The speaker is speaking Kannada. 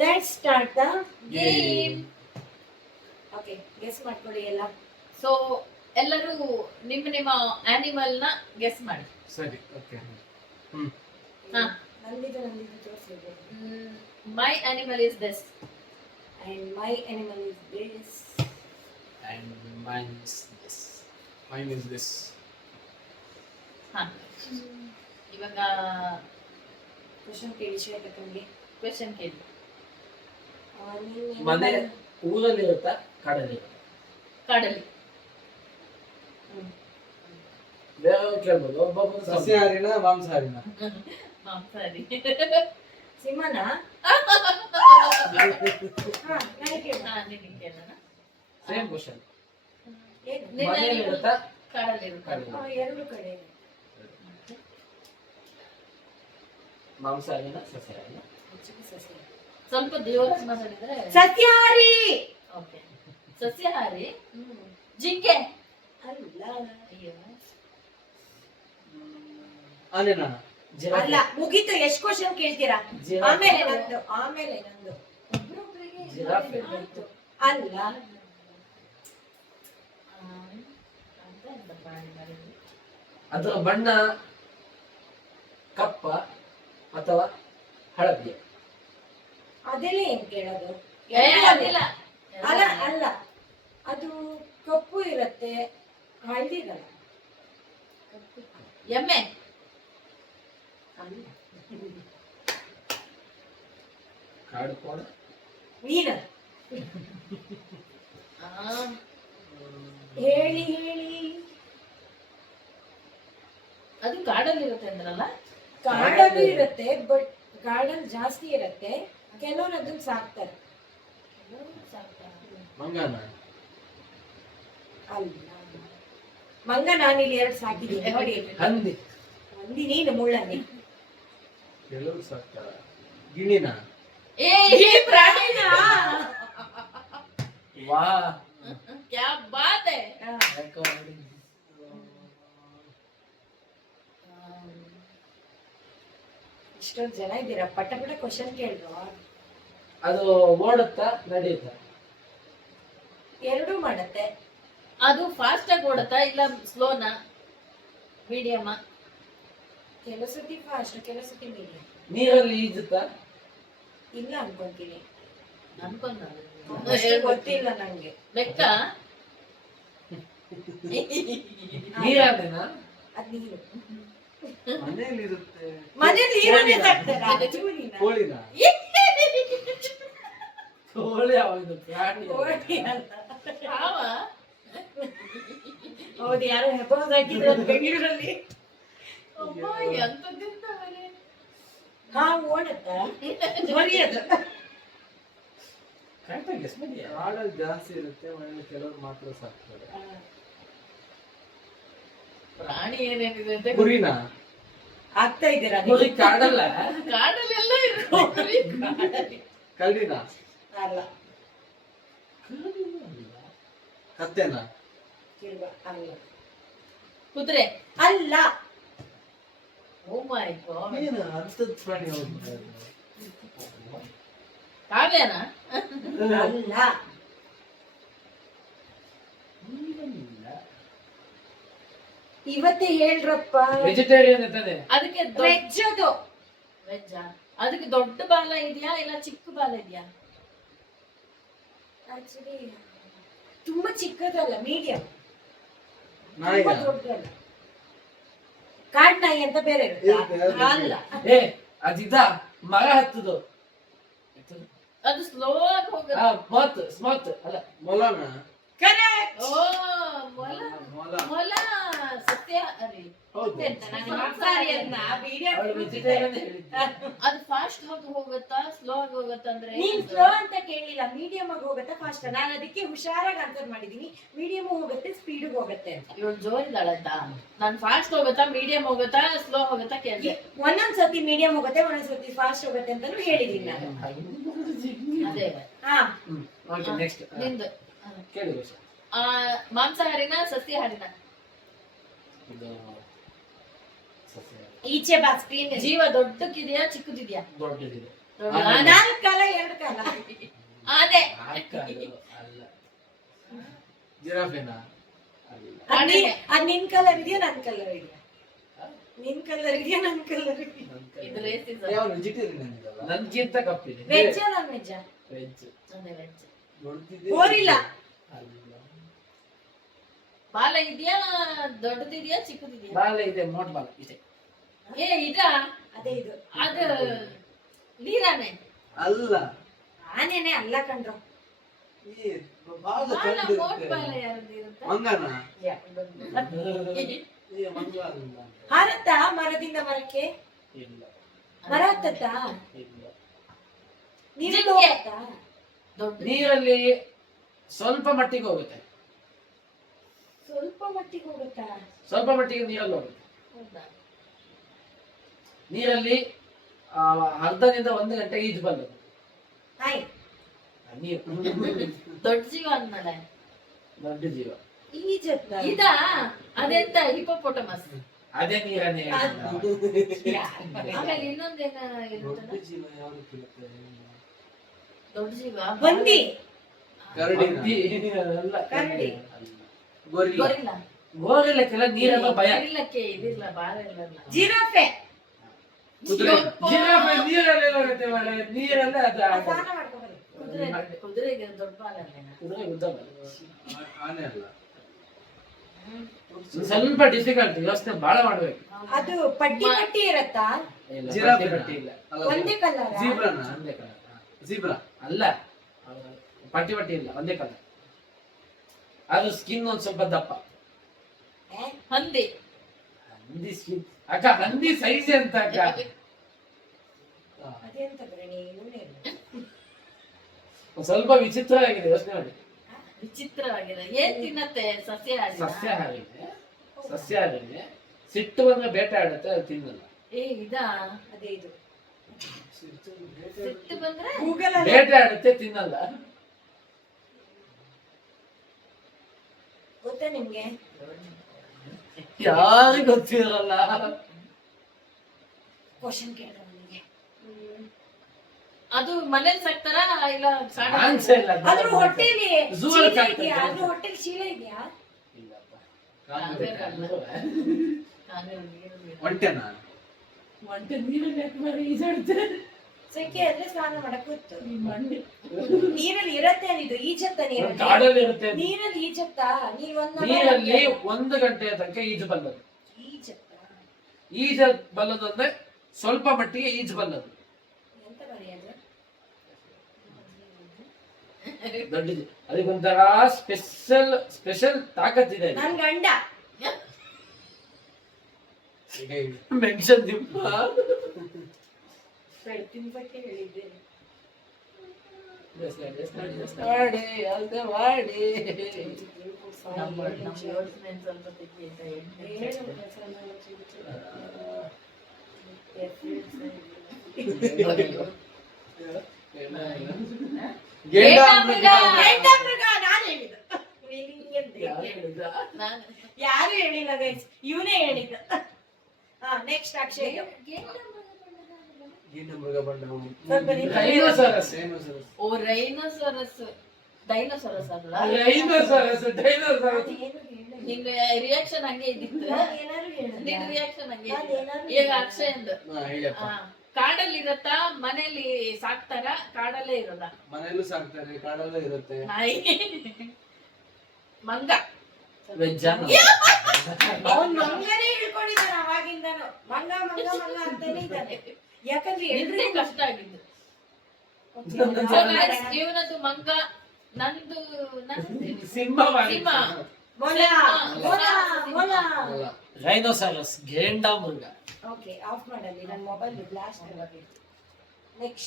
Let's start the game. Okay, guess ಮಾಡ್ಕೊಳ್ಳಿ ಎಲ್ಲ. ಸೊ ಎಲ್ಲರೂ ನಿಮ್ಮ ನಿಮ್ಮ ಆನಿಮಲ್ ನ ಗೆಸ್ ಮಾಡಿ. ಸರಿ, ಓಕೆ. ನಂದಿದು ತೋರಿಸಿದೆ. My animal is this and my animal is this And mine is this. Mine is this. ಇವಾಗ ಕ್ವಶನ್ ಕೇಳಿ ಶ್ವೇತಕ್ಕಂಗೆ. ಕ್ವೆಶ್ಚನ್ ಕೇಳಿ. ಮನೆ ಊರಲ್ಲಿ ಇರುತ್ತಾ ಕಾಡಲ್ಲಿ ಇರುತ್ತಾ? ಕಾಡಲ್ಲಿ. ಬೇರೆ ಕೇಳ್ಬೋದು. ಒಬ್ಬೊಬ್ಬರು ಸಸ್ಯಾಹಾರಿನ ಮಾಂಸಾಹಾರಿನ? ಮಾಂಸಾಹಾರಿ. ಸಿಂಹನ? ನಿನಗೆ ಕೇಳೋಣ. Same question. ಏನು? ಮನೆಯಲ್ಲಿ ಇರುತ್ತಾ ಕಾಡಲ್ಲಿ ಇರುತ್ತೆ. ಕಾಡಲ್ಲಿ? ಎರಡು ಕಡೆ. ಮಾಂಸಾಹಾರಿನ ಸಸ್ಯಾಹಾರಿನ? ಸಸ್ಯಾಹಾರಿ. ಸ್ವಲ್ಪ ದೇವರಾಗಿ ಮಾತಾಡಿದ್ರೆ ಸಸ್ಯಾಹಾರಿ. ಓಕೆ. ಸಸ್ಯಾಹಾರಿ. ಜಿಂಕೆ ಅಲ್ಲ. ಅಯ್ಯೋ. ಆನೆನ? ಅಲ್ಲ, ಮುಗೀತು. ಎಷ್ಟು ಕ್ವಶನ್ ಕೇಳ್ತೀರಾ? ಆಮೇಲೆ ನಂದು. ಒಬ್ರೊಬ್ರಿಗೆ ಜಿರಾಫೆ. ಆಯ್ತು. ಅಲ್ಲ. ಅಂತ ಎಂತ ಪ್ರಾಣಿ ಮಾಡಿದ್ರು? ಅದರ ಬಣ್ಣ ಕಪ್ಪ ಅಥವಾ ಹಳದಿ? ಅದೆಲ್ಲ ಏನ್ ಕೇಳೋದು? ಏ, ಅದಿಲ್ಲ. ಅಲ್ಲ, ಅದು ಕಪ್ಪು ಇರತ್ತೆ, ಹಳದಿ ಇರಲ್ಲ. ಎಮ್ಮೆ. ಅಲ್ಲ. ಕಾಡು ಕೋಣ? ಮೀನ. ಹೇಳಿ. ಅದು ಕಾಡಲ್ಲಿ ಇರುತ್ತೆ ಅಂದ್ರಲ್ಲ. ಕಾಡಲ್ಲೂ ಇರುತ್ತೆ, ಬಟ್ ಕಾಡಲ್ಲಿ ಜಾಸ್ತಿ ಇರತ್ತೆ. ಕೆಲವರು ಅದನ್ನ ಸಾಕ್ತಾರೆ. ಮಂಗನ? ಅಲ್ಲ. ಮಂಗ ನಾನಿಲ್ಲಿ ಎರಡು ಸಾಕಿದ್ದೀನಿ ನೋಡಿ. ಹಂದಿ? ಹಂದಿ ನೀನು ಮುಳ್ಳಂದಿ. ಕೆಲವರು ಸಾಕ್ತಾರ. ಗಿಣಿನ? ಏ, ಈ ಪ್ರಾಣಿನ? ವಾ, ಕ್ಯಾ ಬಾತ್ ಹೈ. ಇಷ್ಟೊಂದು ಜನ ಇದ್ದೀರಾ, ಪಟ ಕ್ವಶನ್ ಕೇಳಿದ್ರು. ಅದು ಓಡುತ್ತಾ ನಡೆಯುತ್ತಾ? ಎರಡೂ ಮಾಡತ್ತೆ. ಅದು ಫಾಸ್ಟ್ ಆಗಿ ಓಡುತ್ತಾ ಇಲ್ಲ ಸ್ಲೋನಾ ಮೀಡಿಯಮ್? ಕೆಲವು ಸತಿ ಫಾಸ್ಟ್, ಕೆಲವು ಸತಿ ಮೀಡಿಯಂ. ನೀರಲ್ಲಿ ಈಜುತ್ತಾ? ಇಲ್ಲ ಅನ್ಕೊಂತೀನಿ. ಅನ್ಕೊಂಡ ಅಷ್ಟು ಗೊತ್ತಿಲ್ಲ ನಂಗೆ. ಬೆಕ್ಕ? ನೀರಾದೇನಾ? ಅದ್ ನೀರು. ಮನೆಯಲ್ಲಿ ಇರುತ್ತೆ. ಮನೇಲಿ ನೀರನ್ನೇ ಸಾಕ್ತಾರಾ? ಚೂರಿನ? ಕೋಳಿನ? ಕೋಳಿ ಯಾವುದು ಪ್ರಾಣಿ? ಕೋಳಿ ಅಲ್ಲ. ಹಾವ? ಹೌದು, ಯಾರೋ ಹೆಬ್ಬಾಸ್ ಹಾಕಿದ್ರು ಅದು ಬೆಂಗಳೂರಲ್ಲಿ. ಅಮ್ಮ, ಎಂತದಿರ್ತಾವರೆ. ಓಡುತ್ತಾ? ಮರಿಯದು. ಕರೆಕ್ಟಾಗಿ ಗೆಸ್ ಮಾಡಿ. ಕಾಡಲ್ಲಿ ಜಾಸ್ತಿ ಇರುತ್ತೆ, ಮನೆಯಲ್ಲಿ ಕೆಲವರು ಮಾತ್ರ ಸಾಕ್ತಾರೆ. ಪ್ರಾಣಿ ಏನೇನಿದೆ ಅಂತ ಕುರಿನ? ಆಗ್ತಾ ಇದ್ದೀರಾ ನೀವು? ಕೋಳಿ ಕಾಡಲ್ಲ? ಕಾಡಲ್ಲೆಲ್ಲ ಇರುತ್ತೆ. ಕಾಡಲ್ಲಿ. ಕಲ್ಲಿನ? ಅಲ್ಲ. ಕತ್ತೆನ? ಕಿಲ್ವ? ಅಲ್ಲ. ಕುದುರೆ? ಅಲ್ಲ. ಓ ಮೈ ಗಾಡ್. ಏನು ಅಂತದ್ ಪ್ರಾಣಿ ಯಾವ್ದು? ಕಾವ್ಯನ? ಅಲ್ಲ. ಇವತ್ತೇ ಹೇಳ್ರಪ್ಪ. ವೆಜಿಟೇರಿಯನ್ ಇರ್ತದೆ. ಅದಕ್ಕೆ ವೆಜ್ ಅದು. ವೆಜ್ಜ? ಅದಕ್ಕೆ ದೊಡ್ಡ ಬಾಲ ಇದೆಯಾ ಇಲ್ಲ ಚಿಕ್ಕ ಬಾಲ ಇದೆಯಾ? ಆಕ್ಚುಲಿ ತುಂಬಾ ಚಿಕ್ಕದಲ್ಲ, ಮೀಡಿಯಂ. ನಾಯಿನ? ತುಂಬಾ ದೊಡ್ಡದಲ್ಲ. ಕಾಡ್ ನಾಯಿ ಅಂತ ಬೇರೆ ಇರುತ್ತೆ. ಇರುತ್ತೆ, ಅದು ಅಲ್ಲ. ಏ, ಅದಿದ ಮರ ಹತ್ತದು. ಅದು ಸ್ಲೋ ಆಗಿ ಹೋಗುತ್ತೆ. ಸ್ಮಾತ್ ಅಲ್ಲ. ಮೊಲನ? ಕರೆಕ್ಟ್. ಓ, ಮೊಲ. ಮೊಲ. ಮೊಲ ಸಸ್ಯಾಹಾರಿ. ಹೌದು. ನಾನು ಮಾಂಸಾಹಾರಿ ಅದ್ನ video ಅವಳು ತೋರಿಸಿದ್ದೆ. vegetarian ಹೇಳಿದ್ದು. ಅದು ಫಾಸ್ಟ್ ಆಗಿ ಹೋಗುತ್ತಾ ಸ್ಲೋ ಆಗಿ ಹೋಗುತ್ತಾ ಅಂದ್ರೆ? ನೀನ್ ಸ್ಲೋ ಅಂತ ಕೇಳಿಲ್ಲ, ಮೀಡಿಯಂ ಆಗಿ ಹೋಗುತ್ತೆ, ಫಾಸ್ಟ್. ನಾನು ಅದಕ್ಕೆ ಹುಷಾರಾಗಿ ಆನ್ಸರ್ ಮಾಡಿದೀನಿ. ಮೀಡಿಯಂ ಹೋಗುತ್ತೆ, ಸ್ಪೀಡ್ ಹೋಗುತ್ತೆ ಅಂತ. ಇವಳು ಜೋರಿದ್ದಾಳಂತ. ನಾನು ಫಾಸ್ಟ್ ಹೋಗುತ್ತಾ ಮೀಡಿಯಂ ಹೋಗುತ್ತಾ ಸ್ಲೋ ಹೋಗುತ್ತಾ ಕೇಳಿದೆ. ಒಂದೊಂದ್ಸತಿ ಮೀಡಿಯಂ ಹೋಗುತ್ತೆ, ಒಂದೊಂದ್ಸತಿ ಫಾಸ್ಟ್ ಹೋಗುತ್ತೆ ಅಂತಾನು ಹೇಳಿದೀನಿ ನಾನು. ಅದೇ. ಹಾ, ಓಕೆ, ನೆಕ್ಸ್ಟ್ ನಿಂದು. ಕೇಳಿ ಘೋಷ. ಮಾಂಸಾಹಾರಿನ ಸಸ್ಯಾಹಾರಿನ? ಇದು ಸಸ್ಯಾಹಾರಿ. ಈಚೆ ಬಾ ಸ್ಕ್ರೀನ್. ಜೀವ ದೊಡ್ಡಕ್ಕಿದೆಯಾ ಚಿಕ್ಕದಿದೆಯಾ? ದೊಡ್ಡದಿದೆ. ದೊಡ್ಡ ಆನೆ. ಆನೆ. 4 ಕಾಲ 2 ಕಾಲ. ಆನೆ. ಅಲ್ಲ. ಜಿರಾಫೆನಾ? ಅಲ್ಲ. ಅದ್ ನಿನ್ ಕಲರ್ ಇದೆಯಾ ನನ್ ಕಲರ್ ಇದೆಯಾ? ನಿನ್ ಕಲರ್ ಇದೆಯಾ ನನ್ ಕಲರ್ ಇದೆಯಾ? ಇದು ರೇಸಿಸಮ್. ಯಾವ ವೆಜಿಟೇರಿಯನ್ ಇದಲ್ಲ? ನನ್ಗಿಂತ ಕಪ್ಪಿದೆ. Veg non veg? ವೆಜ್. ಅದೇ ವೆಜ್. ದೊಡ್ಡದಿದೆ. ಗೋರಿಲ್ಲ. ಅಲ್ಲ. ಬಾಲ ಇದೆಯಾ ದೊಡ್ಡದಿದೆಯಾ ಚಿಕ್ಕದಿದೆಯಾ? ಬಾಲ ಇದೆ, ಮೋಟ್ ಬಾಲ ಇದೆ. ಇದ ಅದೇ ಇದು. ಅದು ನೀರಾನೆ. ಅಲ್ಲ. ಆನೆನೆ ಅಲ್ಲ ಕಣ್ರು. ಈ ಬಾಲ ಬಾಲ ಮೋಟ್ ಚೆಂದ ಬಾಲ ಇರುತ್ತೆ. ಯಾರದ್ದು ಇರುತ್ತೆ? ಮಂಗನ? ಇಲ್ಲ. ಈ ಮಂಗ ಅಲ್ಲ. ಹಾರತ್ತಾ ಮರದಿಂದ ಮರಕ್ಕೆ? ಇಲ್ಲ. ಮರ ಹತ್ತತ್ತಾ? ಇಲ್ಲ. ನೀರಲ್ಲಿ ಜಿಂಕೆ. ಹೋಗತ್ತಾ? ದೊಡ್ಡ ನೀರಲ್ಲಿ ಸ್ವಲ್ಪ ಮಟ್ಟಿಗೆ ಹೋಗುತ್ತೆ. ಸ್ವಲ್ಪ ಮಟ್ಟಿಗೆ ಹೋಗುತ್ತಾ? ಸ್ವಲ್ಪ ಮಟ್ಟಿಗೆ ನೀರಲ್ಲಿ ಹೋಗುತ್ತೆ. ಹೌದಾ? ನೀರಲ್ಲಿ ಅರ್ಧದಿಂದ 1 ಗಂಟೆ ಈಜು ಬಲ್ಲದು. ಹಾಯ್. ನೀರು ದೊಡ್ಡ ಜೀವ ಅಂದ್ಮೇಲೆ ದೊಡ್ಡ ಜೀವ. ಈಜತ್ತ? ಇದ ಅದೆಂತ ಹಿಪೋಪೊಟಮಸ್. ಅದೇ ನೀರನ್ನೇ ಆಮೇಲೆ ಇನ್ನೊಂದೇನ ದೊಡ್ಡ ಇರುತ್ತಲ್ಲ ಜೀವ ಯಾವ್ದಕ್ಕಿರುತ್ತೆ? ದೊಡ್ಡ ಜೀವ ಬಂದಿ. ಕರಡಿನ? ಅಲ್ಲ. ಕರಡಿ. ಗೋರಿಲ್ಲ? ಗೊರಿಲ್ಲ. ಗೋರಿಲ್ಲಕ್ಕೆಲ್ಲ ನೀರೆಲ್ಲ ಭಯ. ಗೊರಿಲ್ಲಕ್ಕೆ ಇದಿಲ್ಲ ಬಾಲ ಇಲ್ಲ. ಜಿರಾಫೆ. ಕುದುರೆ? ಜಿರಾಫೆ ನೀರಲ್ಲಿ ಹೋಗುತ್ತೆ ಮಾರ್ರೆ. ನೀರಲ್ಲೇ ಅದು ಸ್ನಾನ ಮಾಡ್ಕೊಂಡ್ಬರ್ರಿ. ಕುದುರೆಗೆ ದೊಡ್ಡ ಬಾಲ ಅಲ್ಲೇನಾ? ಕುದುರೆ ಉದ್ದ ಬಲ್ಲ. ಆನೆ ಅಲ್ಲ. ಸ್ವಲ್ಪ ಡಿಫಿಕಲ್ಟ್, ಯೋಚನೆ ಬಹಳ ಮಾಡ್ಬೇಕು. ಅದು ಪಟ್ಟಿ ಪಟ್ಟಿ ಇರತ್ತಾ? ಇಲ್ಲ, ಜಿರಾಫೆ ಪಟ್ಟಿ ಇಲ್ಲ. ಅಲ್ಲ. ಒಂದೇ ಕಲರ್? ಜೀಬ್ರಾನ? ಒಂದೇ ಕಲರ್. ಜೀಬ್ರಾ? ಅಲ್ಲ, ಪಟ್ಟಿ ಇಲ್ಲ, ಒಂದೇ ಕಲರ್. ಅದು ಸ್ಕಿನ್ ಒಂದ್ ಸ್ವಲ್ಪ ದಪ್ಪ. ಹಂದಿ. ಹಂದಿ ಸ್ಕಿನ್ ಅಕ್ಕ, ಹಂದಿ ಸೈಜ್ ಅಂತ ಅಕ್ಕ. ಅದೆಂತ ಗಣಿ ಇವನೇ ಒಂದ್ ಸ್ವಲ್ಪ ವಿಚಿತ್ರವಾಗಿದೆ, ಯೋಚನೆ ಮಾಡಿ. ವಿಚಿತ್ರವಾಗಿದೆ. ಏನ್ ತಿನ್ನತ್ತೆ? ಸಸ್ಯಾಹಾರಿ. ಸಸ್ಯಾಹಾರಿ. ಸಿಟ್ಟು ಬಂದ್ರೆ ಬೇಟೆ ಆಡುತ್ತೆ, ಅದು ತಿನ್ನಲ್ಲ. ಇದಾ ಅದೇ ಇದು. ಸಿಟ್ಟು ಬಂದ್ರೆ ಗೂಗಲ್ ಅಲ್ಲಿ ಬೇಟೆ ಆಡುತ್ತೆ, ತಿನ್ನಲ್ಲ. ಗೊತ್ತಾ ನಿಮ್ಗೆ? ಯಾರಿಗೂ ಗೊತ್ತಿರಲ್ಲ. ಕ್ವಶನ್ ಕೇಳ ನನಗೆ. ಅದು ಮನೇಲಿ ಸಾಕ್ತಾರಾ ಇಲ್ಲ ಆನ್ಸರ್ ಇಲ್ಲ. ಅದ್ರ ಹೊಟ್ಟೆಲಿ Zoo ಚೀಲ ಅಲ್ಲಿ ಸಾಕ್ತಾರೆ. ಇದೆಯಾ? ಅದ್ರ ಹೊಟ್ಟೆಲಿ ಚೀಲ ಇದೆಯಾ? ಇಲ್ಲಪ್ಪ. ಒಂಟೆನಾ? ಒಂಟೆ ನೀರಲ್ಲಿ ಯಾಕೆ ಮಾರಿ ಈಜಾಡುತ್ತೆ? ಸೆಕೆ ಆದ್ರೆ ಸ್ನಾನ ಮಾಡಕ್ ಗೊತ್ತು. ನೀರಲ್ಲಿ ಇರತ್ತೆ ಅಂದಿದ್ದು, ಈಜತ್ತ ನೀರಲ್ಲಿ? ಕಾಡಲ್ಲಿ ಇರುತ್ತೆ. ನೀರಲ್ಲಿ ಈಜತ್ತ? ನೀವ್ ನೀರಲ್ಲಿ 1 ಗಂಟೆಯ ತನಕ ಈಜು ಬಲ್ಲದು. ಈಜತ್ತ? ಈಜ ಬಲ್ಲದು ಅಂದ್ರೆ ಸ್ವಲ್ಪ ಮಟ್ಟಿಗೆ ಈಜು ಬಲ್ಲದು. ಎಂತ ಬರೆಯೋದು? ದೊಡ್ಡದು. ಅದಕ್ಕೊಂಥರ ಸ್ಪೆಷಲ್ ತಾಕತ್ತಿದೆ. ನನ್ ಗಂಡ. ಮೆನ್ಷನ್ ದಿಪ್ಪ. ತಿನ್ಸಕ್ಕೆ ಹೇಳಿದ್ದೆ. ಮಾಡಿ ಅಲ್ದೆ ಮಾಡಿ. ನಮ್ಮ ಯೋಚನೆ ಸ್ವಲ್ಪ ತೆಗಿಯುತ್ತಾ ಗೇಂಡಾಮೃಗ ನಾನ್ ಹೇಳಿದ್ದು. ನಾನು ಯಾರು ಹೇಳಿಲ್ಲ ಗೈಸ್, ಇವನೇ ಹೇಳಿದ್ದ. ನೆಕ್ಸ್ಟ್ ಅಕ್ಷಯ್. ಗೀನ ಮೃಗ ಬಣ್ಣವು. ಸ್ವಲ್ಪ ನಿಧಾನ. ಡೈನೋಸಾರಸ್. ಡೈನೋಸಾರಸ್. ಓ ರೈನೋಸರಸ್. ಡೈನೋಸರಸ್ ಅಲ್ಲ? ಡೈನೋಸಾರಸ್. ಅದೇನು ಹೇಳಿಲ್ಲ. ನಿಂಗೆ ರಿಯಾಕ್ಷನ್ ಹಂಗೆ ಇದ್ದಿತ್ತು. ನಾನ್ ಏನಾದ್ರು ಹೇಳಿದ್ನಾ? ನಿನ್ ರಿಯಾಕ್ಷನ್ ಹಂಗೆ ನಾನ್ ಇದ್ದಿತ್ತು. ಏನಾದ್ರು ಈಗ ಹೇಳಿದ್ನಾ? ಅಕ್ಷಯಂದು ಹೇಳಪ್ಪ. ಕಾಡಲ್ಲಿ ಇರತ್ತಾ ಮನೇಲಿ ಸಾಕ್ತಾರ? ಕಾಡಲ್ಲೇ ಇರೋದ? ಮನೆಯಲ್ಲೂ ಸಾಕ್ತಾರೆ, ಕಾಡಲ್ಲೂ ಇರುತ್ತೆ. ನಾಯಿ. ಮಂಗ. ವೆಜ್ ಅವ್ನ್ ಮಂಗನೇ ಹಿಡ್ಕೊಂಡಿದ್ದಾನೆ ಅವಾಗಿಂದನು. ಮಂಗ ಮಂಗ ಮಂಗ ಅಂತಾನೆ ಇದ್ದಾನೆ. ಯಾಕಂದ್ರೆ ನಿಂದೇ ಎಲ್ರಿಗೂ ಕಷ್ಟ ಆಗಿದ್ದು. ಇವನದು ಮಂಗ, ನಂದು ಸಿಂಹ ಸಿಂಹ. ಮೊಲ ಮೊಲ ಮೊಲ. ರೈನೋಸಾರಸ್ ಗೇಂಡಾಮೃಗ. ಓಕೆ, ಆಫ್ ಮಾಡಲಿ, ನನ್ನ ಮೊಬೈಲ್ ಬ್ಲಾಸ್ಟ್ ಆಗಿದೆ. ನೆಕ್ಸ್ಟ್